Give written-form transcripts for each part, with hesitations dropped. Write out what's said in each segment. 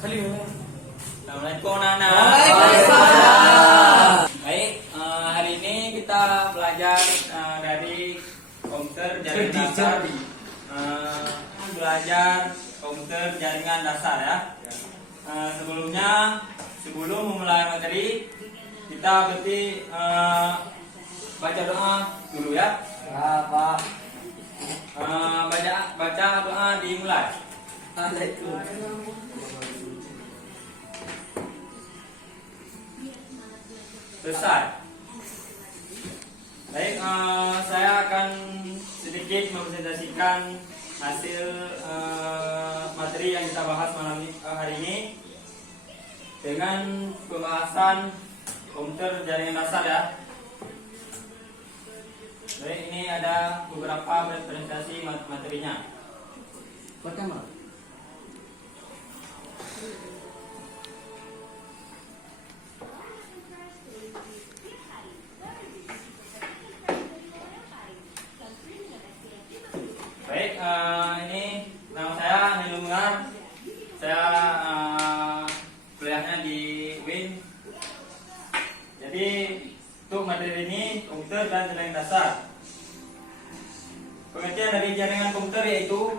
Assalamualaikum Nana. Waalaikumsalam. Baik, hari ini kita belajar dari komputer jaringan dasar. Belajar komputer jaringan dasar ya. Sebelum memulai materi, kita berarti baca doa dulu ya. Apa? Baca doa dimulai. Selesai. Baik, saya akan sedikit mempresentasikan hasil materi yang kita bahas hari ini dengan pembahasan komputer jaringan dasar ya. Baik, ini ada beberapa presentasi materinya. Pertama. Baik, ini nama saya Nilungar. Saya kuliahnya di UIN. Jadi untuk materi ini komputer dan jaringan dasar. Pengertian dari jaringan komputer yaitu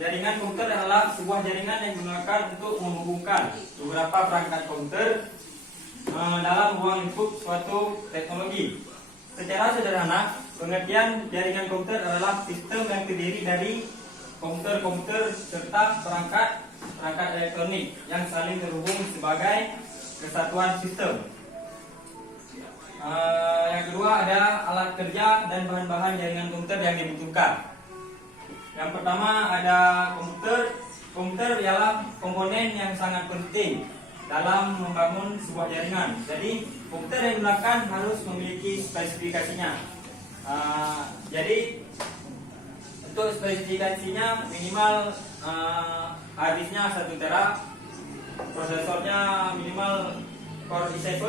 jaringan komputer adalah sebuah jaringan yang digunakan untuk menghubungkan beberapa perangkat komputer dalam ruang lingkup suatu teknologi. Secara sederhana, pengertian jaringan komputer adalah sistem yang terdiri dari komputer-komputer serta perangkat elektronik yang saling terhubung sebagai kesatuan sistem. Yang kedua ada alat kerja dan bahan-bahan jaringan komputer yang dibutuhkan. Yang pertama ada komputer. Komputer ialah komponen yang sangat penting dalam membangun sebuah jaringan. Jadi komputer yang digunakan harus memiliki spesifikasinya. Jadi untuk spesifikasinya minimal hard disknya 1 tera, prosesornya minimal Core i7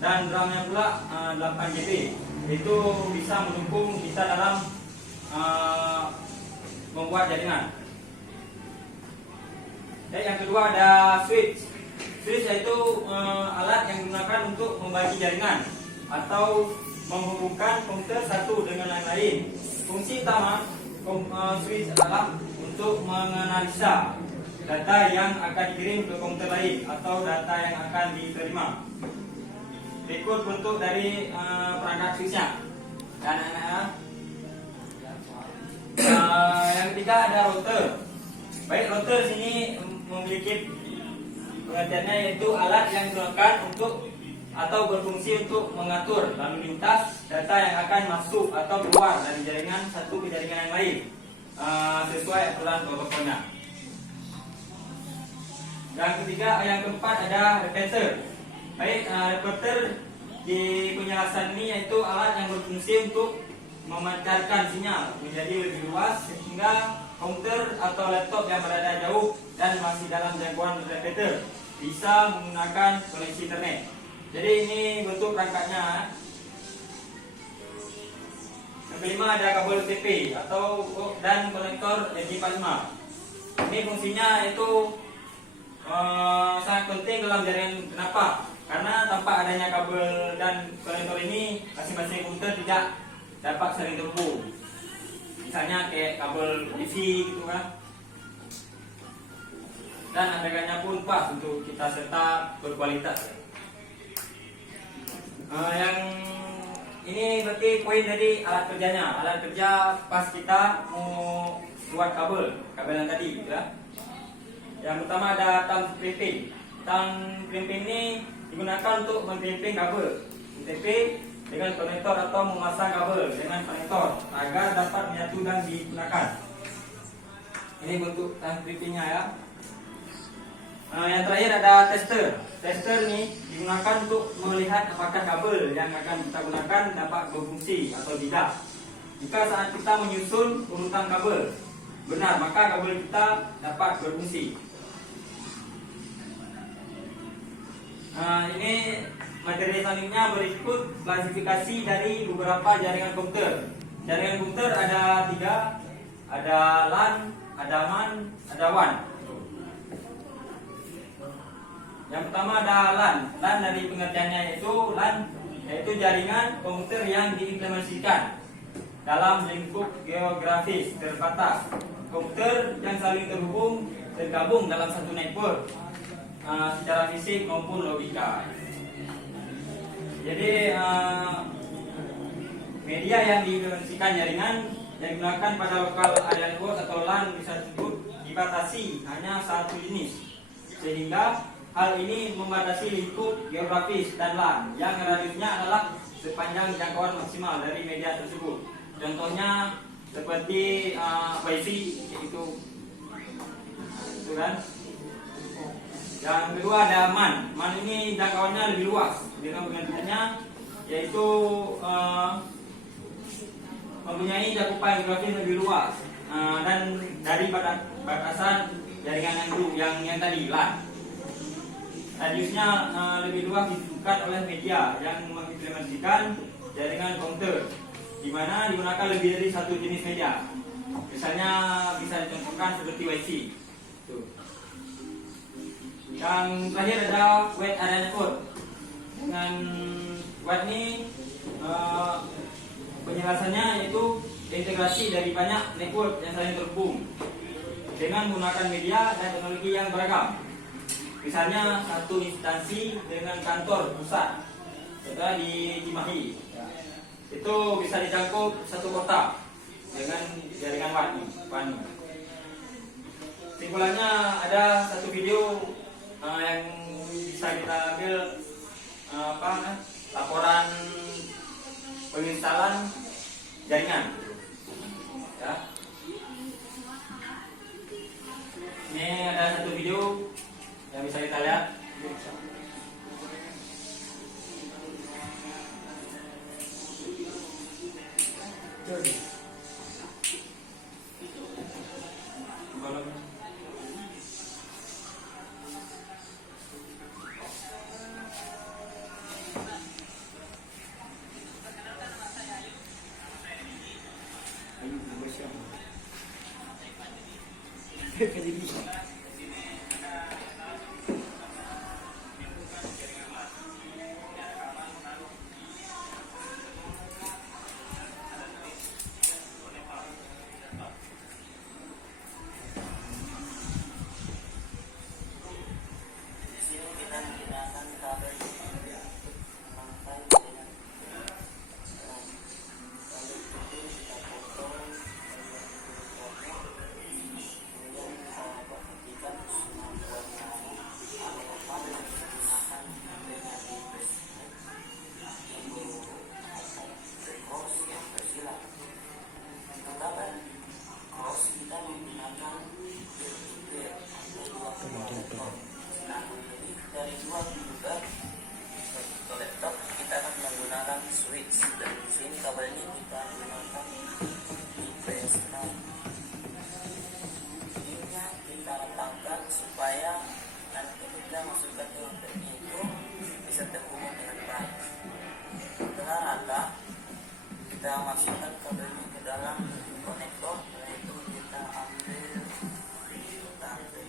dan RAM-nya pula 8 GB. Itu bisa mendukung kita dalam membuat jaringan. Dan yang kedua ada switch. Switch yaitu alat yang digunakan untuk membagi jaringan atau menghubungkan komputer satu dengan yang lain. Fungsi utama switch adalah untuk menganalisa data yang akan dikirim ke komputer lain atau data yang akan diterima. Berikut bentuk dari perangkat switchnya. Dan yang ketiga ada router. Baik, router sini memiliki pengertiannya yaitu alat yang digunakan untuk atau berfungsi untuk mengatur lalu lintas data yang akan masuk atau keluar dari jaringan satu ke jaringan yang lain sesuai aturan protokolnya. Yang keempat ada repeater. Baik, repeater di penjelasan ini yaitu alat yang berfungsi untuk memancarkan sinyal menjadi lebih luas sehingga komputer atau laptop yang berada jauh dan masih dalam jangkauan repeater bisa menggunakan koneksi internet. Jadi ini bentuk perangkatnya. Yang kelima ada kabel UTP dan konektor RJ45. Ini fungsinya itu sangat penting dalam jaringan. Kenapa? Karena tanpa adanya kabel dan konektor ini masing-masing komputer tidak dapat saling terhubung. Misalnya kayak kabel TV gitu kan. Dan harganya pun pas untuk kita serta berkualitas. Yang ini berarti poin dari alat kerjanya. Alat kerja pas kita mau buat kabel yang tadi gitu ya. Yang pertama ada thumb crimping. Thumb crimping ini digunakan untuk mengkrimping kabel UTP dengan konektor atau memasang kabel dengan konektor agar dapat menyatu dan digunakan. Ini bentuk thumb crimpingnya ya. Yang terakhir ada tester. Tester ini digunakan untuk melihat apakah kabel yang akan kita gunakan dapat berfungsi atau tidak. Jika saat kita menyusun urutan kabel benar, maka kabel kita dapat berfungsi. Ini materi selanjutnya berikut klasifikasi dari beberapa jaringan komputer. Jaringan komputer ada 3, ada LAN, ada MAN, ada WAN. Yang pertama ada LAN. LAN dari pengertiannya yaitu LAN yaitu jaringan komputer yang diimplementasikan dalam lingkup geografis terbatas. Komputer yang saling tergabung dalam satu network secara fisik maupun logika. Jadi media yang diimplementasikan jaringan yang digunakan pada lokal area network atau LAN bisa disebut dibatasi hanya satu jenis, sehingga hal ini membatasi lingkup geografis dan LAN yang radiusnya adalah sepanjang jangkauan maksimal dari media tersebut. Contohnya seperti Wi-Fi itu kan. Yang kedua ada MAN. MAN ini jangkauannya lebih luas dengan pengertiannya yaitu mempunyai cakupan geografis lebih luas dan dari batasan jaringan yang tadi LAN. Radiusnya lebih luas ditentukan oleh media yang mengimplementasikan jaringan komputer, di mana digunakan lebih dari satu jenis media. Misalnya bisa dicontohkan seperti Wi-Fi. Tuh. Yang terakhir ada wide area network. Dengan wide ini penjelasannya yaitu integrasi dari banyak network yang saling terhubung dengan menggunakan media dan teknologi yang beragam. Misalnya satu instansi dengan kantor pusat, contohnya di Cimahi, itu bisa dijangkau satu kota dengan jaringan WAN. Simpulannya ada satu video yang bisa kita ambil laporan penginstalan jaringan. Ya. Ini ada satu video yang bisa kita lihat. Kita masukkan kabelnya ke dalam konektor, setelah itu kita ambil tandem.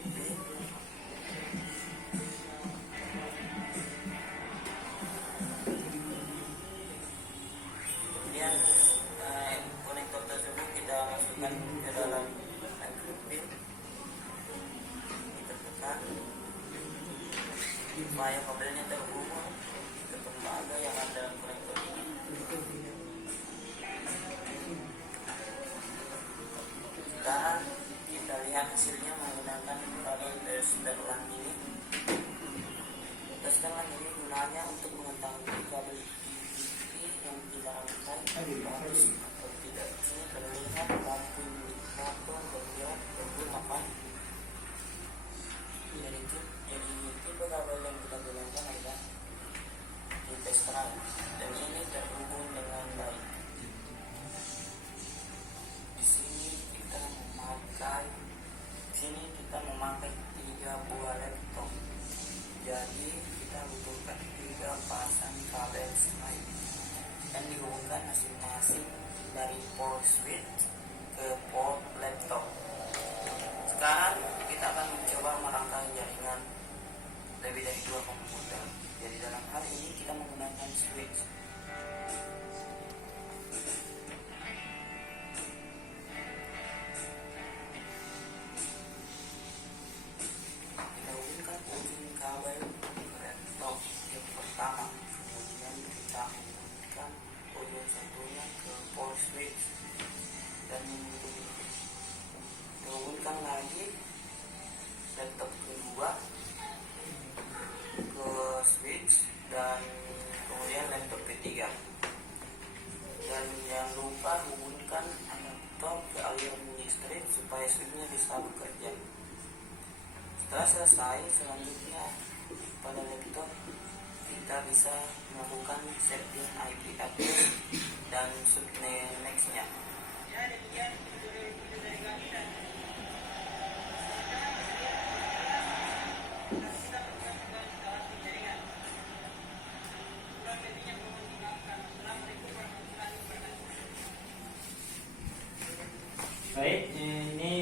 Kemudian konektor tersebut kita masukkan ke dalam micropin, kita tekan supaya kabelnya terhubung ke tembaga yang ada dalam konektor ini. Sekarang kita lihat hasilnya menggunakan kabel tester LAN ini. Tester LAN ini gunanya untuk mengetahui kabel yang tidak rantai bagus atau tidak. Ini terlihat lampu motor bergerak bergunakan. Jadi tipe kabel yang kita gunakan adalah di tester LAN dan ini terhubung dengan baik. Di sini selesai, selanjutnya pada laptop kita bisa melakukan setting IP address dan nextnya. Baik, ini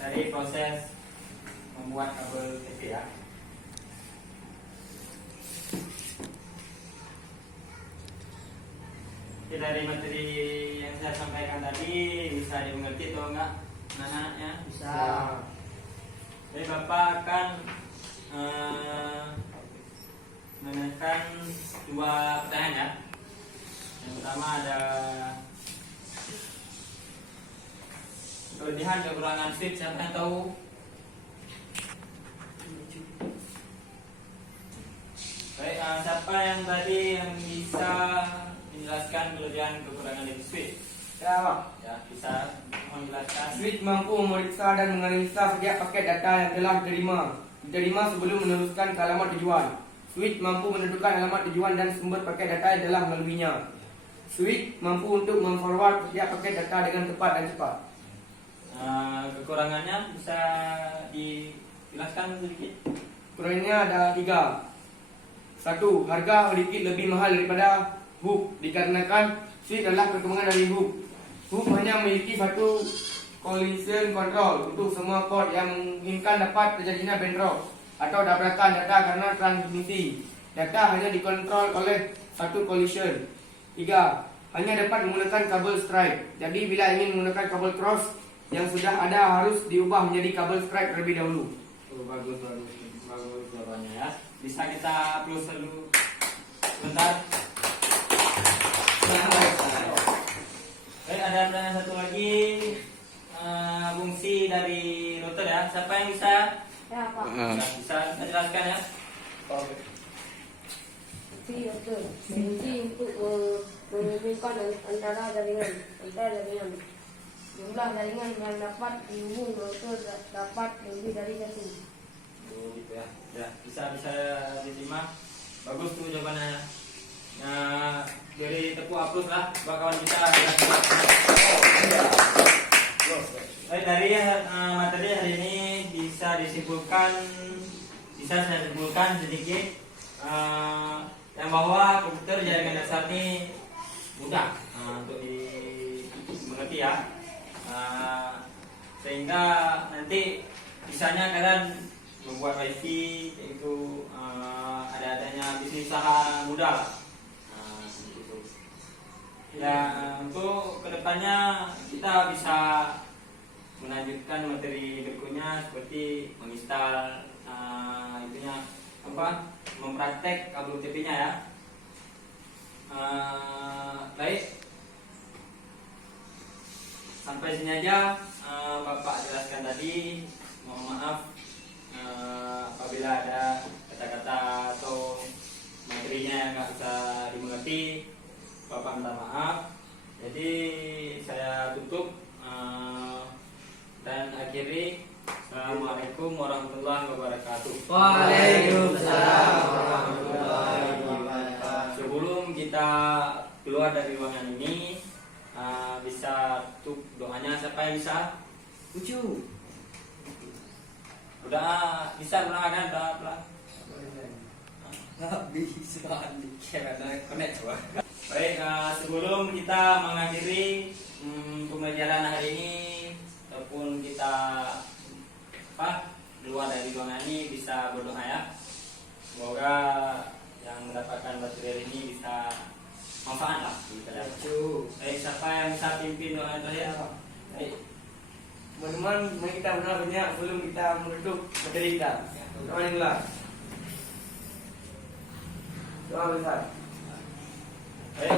dari proses membuat kabel TV ya. Jadi dari materi yang saya sampaikan tadi bisa dimengerti atau enggak anak-anak ya? Bisa. Jadi Bapak akan menanyakan dua pertanyaan ya. Yang pertama ada kelebihan kekurangan switch, siapa yang tahu? Baik, siapa yang tadi yang bisa menjelaskan kelebihan kekurangan dari switch? Ya, Pak. Ya, bisa menjelaskan. Switch mampu memeriksa dan menganalisa setiap paket data yang telah diterima sebelum meneruskan ke alamat tujuan. Switch mampu menentukan alamat tujuan dan sumber paket data yang telah melaluinya. Switch mampu untuk memforward setiap paket data dengan tepat dan cepat. Kekurangannya bisa dijelaskan sedikit. Kekurangannya ada 3. 1. Harga sedikit lebih mahal daripada hook dikarenakan switch adalah perkembangan dari hook. Hook hanya memiliki satu collision control untuk semua port yang memungkinkan dapat terjadinya band drop atau tabrakan data karena transmisi. Data hanya dikontrol oleh satu collision. 3. Hanya dapat menggunakan kabel stripe. Jadi bila ingin menggunakan kabel cross yang sudah ada harus diubah menjadi kabel stripe terlebih dahulu. Bagus jawabannya ya. Bisa kita close dulu sebentar. Baik, ada pertanyaan satu lagi. Fungsi dari router ya. Siapa yang bisa? Ya, Pak. Bisa jelaskan ya? Fungsi router. Fungsi untuk menghubungkan antara jaringan. Jumlah jaringan yang dapat dihubung router dapat lebih dari satu. Oh, gitu ya. Ya, bisa diterima. Bagus tuh jawabannya. Nah, dari tepuk aplaus lah buat kawan kita. Baik, dari materi hari ini bisa saya simpulkan sedikit yang bahwa komputer jaringan dasar ini mudah untuk dimengerti ya. Sehingga nanti misalnya kalian membuat wifi yaitu adanya bisnis usaha mudah gitu. Ya, untuk kedepannya kita bisa melanjutkan materi berikutnya seperti menginstal mempraktek kabel UTP-nya ya. Baik, sampai sini aja Bapak jelaskan tadi. Mohon maaf apabila ada kata-kata atau materinya yang nggak bisa dimengerti, Bapak minta maaf. Jadi saya tutup dan akhiri. Assalamualaikum warahmatullahi wabarakatuh. Waalaikumsalam warahmatullahi wabarakatuh. Sebelum kita keluar dari ruangan ini, bisa tutup doanya. Siapa yang bisa? Ucu. Udah bisa berangkat doa. Bisa Connect coba. Baik, sebelum kita mengakhiri pembelajaran hari ini ataupun kita keluar dari ruangan ini, bisa berdoa ya. Semoga yang mendapatkan materi ini bisa manfaat lah gitu ya. Baik, siapa yang bisa pimpin doa terakhir? Baik. Teman-teman, mari kita berdoa banyak sebelum kita menutup materi kita. Doa dulu. Doa besar. Baik,